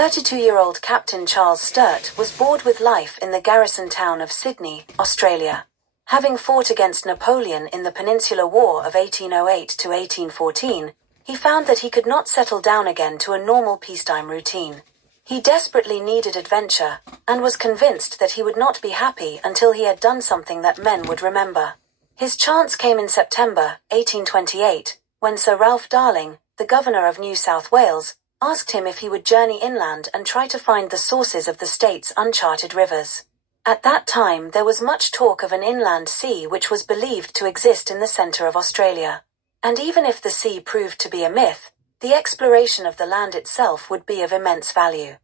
32-year-old Captain Charles Sturt was bored with life in the garrison town of Sydney, Australia. Having fought against Napoleon in the Peninsular War of 1808 to 1814, he found that he could not settle down again to a normal peacetime routine. He desperately needed adventure, and was convinced that he would not be happy until he had done something that men would remember. His chance came in September 1828, when Sir Ralph Darling, the Governor of New South Wales, asked him if he would journey inland and try to find the sources of the state's uncharted rivers. At that time there was much talk of an inland sea which was believed to exist in the centre of Australia. And even if the sea proved to be a myth, the exploration of the land itself would be of immense value.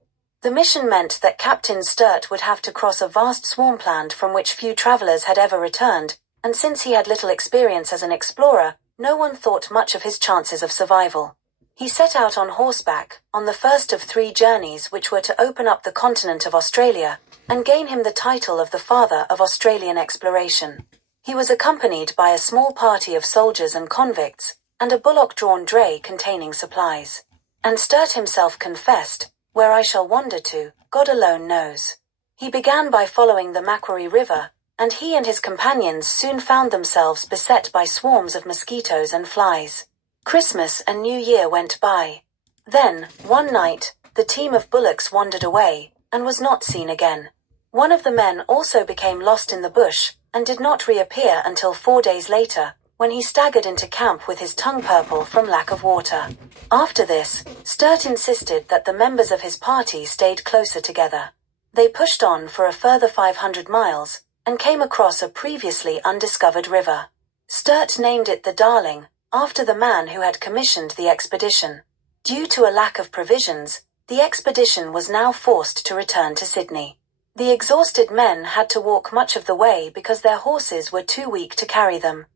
The mission meant that Captain Sturt would have to cross a vast swampland from which few travellers had ever returned, and since he had little experience as an explorer, no one thought much of his chances of survival. He set out on horseback, on the first of 3 journeys which were to open up the continent of Australia, and gain him the title of the father of Australian exploration. He was accompanied by a small party of soldiers and convicts, and a bullock-drawn dray containing supplies. And Sturt himself confessed, "Where I shall wander to, God alone knows." He began by following the Macquarie River, and he and his companions soon found themselves beset by swarms of mosquitoes and flies. Christmas and New Year went by. Then, one night, the team of bullocks wandered away, and was not seen again. One of the men also became lost in the bush, and did not reappear until 4 days later, when he staggered into camp with his tongue purple from lack of water. After this, Sturt insisted that the members of his party stayed closer together. They pushed on for a further 500 miles, and came across a previously undiscovered river. Sturt named it the Darling, after the man who had commissioned the expedition. Due to a lack of provisions, the expedition was now forced to return to Sydney. The exhausted men had to walk much of the way because their horses were too weak to carry them.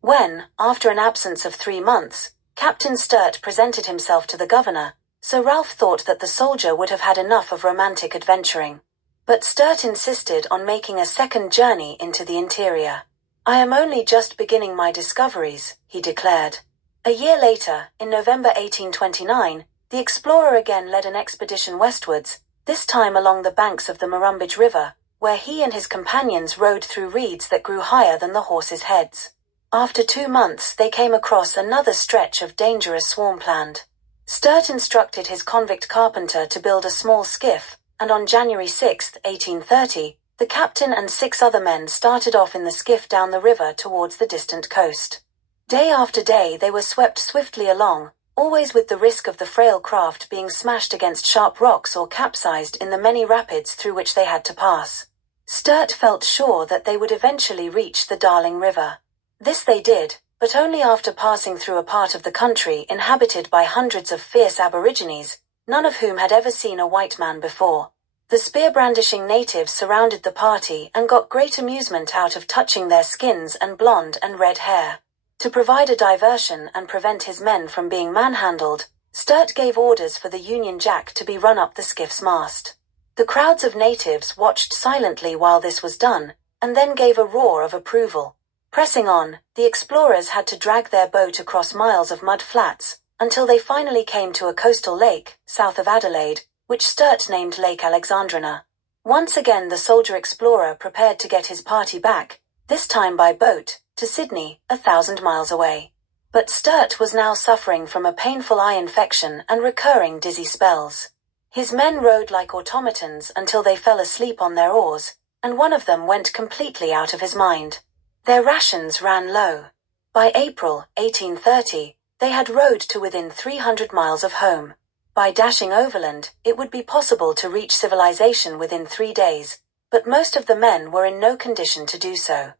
When, after an absence of 3 months, Captain Sturt presented himself to the governor, Sir Ralph thought that the soldier would have had enough of romantic adventuring. But Sturt insisted on making a second journey into the interior. "I am only just beginning my discoveries," he declared. A year later, in November 1829, the explorer again led an expedition westwards, this time along the banks of the Murrumbidgee River, where he and his companions rode through reeds that grew higher than the horses' heads. After 2 months they came across another stretch of dangerous swampland. Sturt instructed his convict carpenter to build a small skiff, and on January 6, 1830, the captain and 6 other men started off in the skiff down the river towards the distant coast. Day after day they were swept swiftly along, always with the risk of the frail craft being smashed against sharp rocks or capsized in the many rapids through which they had to pass. Sturt felt sure that they would eventually reach the Darling River. This they did, but only after passing through a part of the country inhabited by hundreds of fierce aborigines, none of whom had ever seen a white man before. The spear-brandishing natives surrounded the party and got great amusement out of touching their skins and blonde and red hair. To provide a diversion and prevent his men from being manhandled, Sturt gave orders for the Union Jack to be run up the skiff's mast. The crowds of natives watched silently while this was done, and then gave a roar of approval. Pressing on, the explorers had to drag their boat across miles of mud flats, until they finally came to a coastal lake, south of Adelaide, which Sturt named Lake Alexandrina. Once again the soldier-explorer prepared to get his party back, this time by boat, to Sydney, 1,000 miles away. But Sturt was now suffering from a painful eye infection and recurring dizzy spells. His men rowed like automatons until they fell asleep on their oars, and one of them went completely out of his mind. Their rations ran low. By April 1830, they had rowed to within 300 miles of home. By dashing overland, it would be possible to reach civilization within 3 days, but most of the men were in no condition to do so.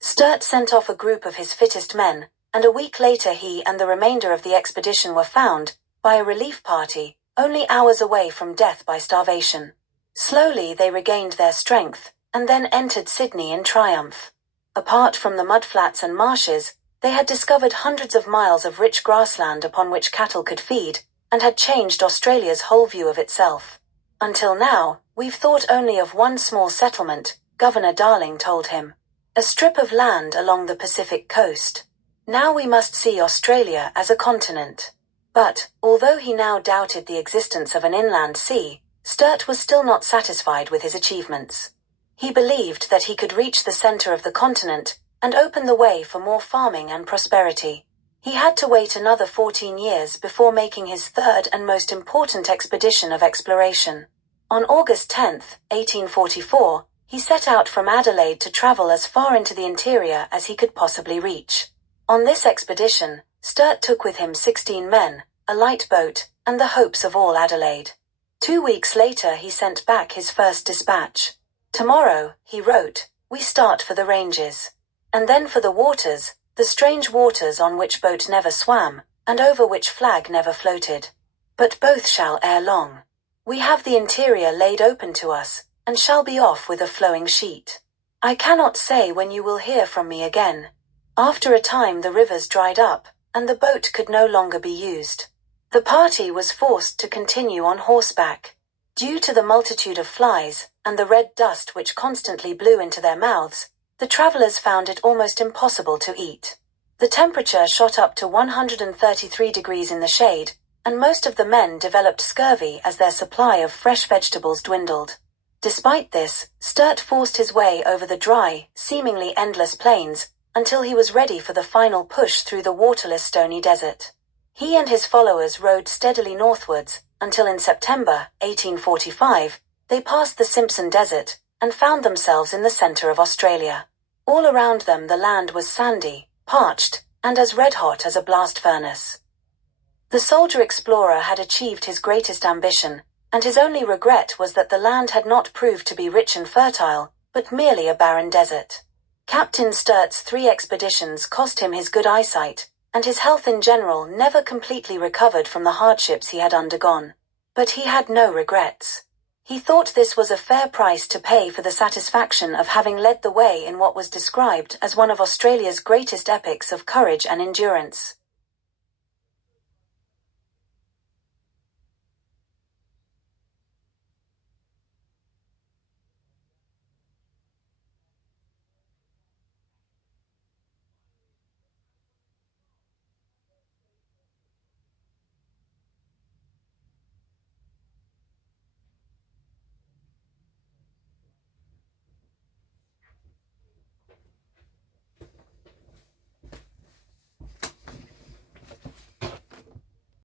Sturt sent off a group of his fittest men, and a week later he and the remainder of the expedition were found, by a relief party, only hours away from death by starvation. Slowly they regained their strength, and then entered Sydney in triumph. Apart from the mudflats and marshes, they had discovered hundreds of miles of rich grassland upon which cattle could feed, and had changed Australia's whole view of itself. "Until now, we've thought only of one small settlement," Governor Darling told him. "A strip of land along the Pacific coast. Now we must see Australia as a continent." But, although he now doubted the existence of an inland sea, Sturt was still not satisfied with his achievements. He believed that he could reach the center of the continent and open the way for more farming and prosperity. He had to wait another 14 years before making his third and most important expedition of exploration. On August 10, 1844, he set out from Adelaide to travel as far into the interior as he could possibly reach. On this expedition, Sturt took with him 16 men, a light boat, and the hopes of all Adelaide. 2 weeks later he sent back his first dispatch. "Tomorrow," he wrote, "we start for the ranges. And then for the waters, the strange waters on which boat never swam, and over which flag never floated. But both shall ere long. We have the interior laid open to us, and shall be off with a flowing sheet. I cannot say when you will hear from me again." After a time the rivers dried up, and the boat could no longer be used. The party was forced to continue on horseback. Due to the multitude of flies, and the red dust which constantly blew into their mouths, the travelers found it almost impossible to eat. The temperature shot up to 133 degrees in the shade, and most of the men developed scurvy as their supply of fresh vegetables dwindled. Despite this, Sturt forced his way over the dry, seemingly endless plains, until he was ready for the final push through the waterless stony desert. He and his followers rode steadily northwards, until in September 1845, they passed the Simpson Desert, and found themselves in the center of Australia. All around them the land was sandy, parched, and as red-hot as a blast furnace. The soldier-explorer had achieved his greatest ambition, and his only regret was that the land had not proved to be rich and fertile, but merely a barren desert. Captain Sturt's 3 expeditions cost him his good eyesight, and his health in general never completely recovered from the hardships he had undergone. But he had no regrets. He thought this was a fair price to pay for the satisfaction of having led the way in what was described as one of Australia's greatest epics of courage and endurance.